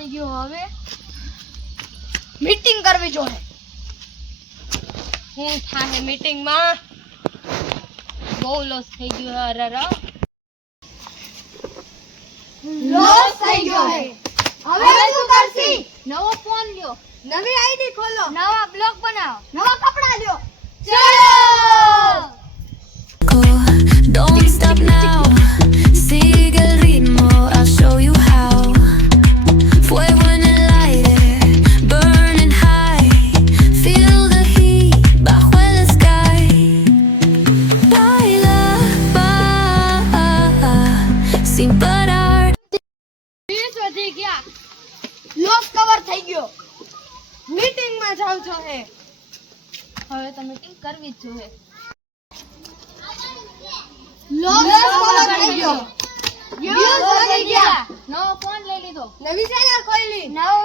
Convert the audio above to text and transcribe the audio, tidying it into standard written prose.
થઈ ગયો હવે મીટિંગ કરવી જોઈએ. હું થાહે મીટિંગ માં બહુ લોસ થઈ ગયો અરર લોસ થઈ ગયો હે. હવે શું કરશી? નવો ફોન લ્યો નવી આઈડી ખોલો, નવા બ્લોગ બનાવો નવા કપડા લ્યો. Don't stop now. Sigue el ritmo, I'll show you how. Fuego en el aire, burning high. Feel the heat bajo el sky. Baila, sin parar. 20 વધી ગયા લોસ કવર થઈ ગયો. મીટિંગ માં જાવ છો હે. હવે તો મીટિંગ કરવી જ જોઈએ લોસ કવર થઈ ગયો. વ્યૂઝ વધી ગયા. નવો ફોન લઈ લીધો નવી ચેનલ ખોલી. નવો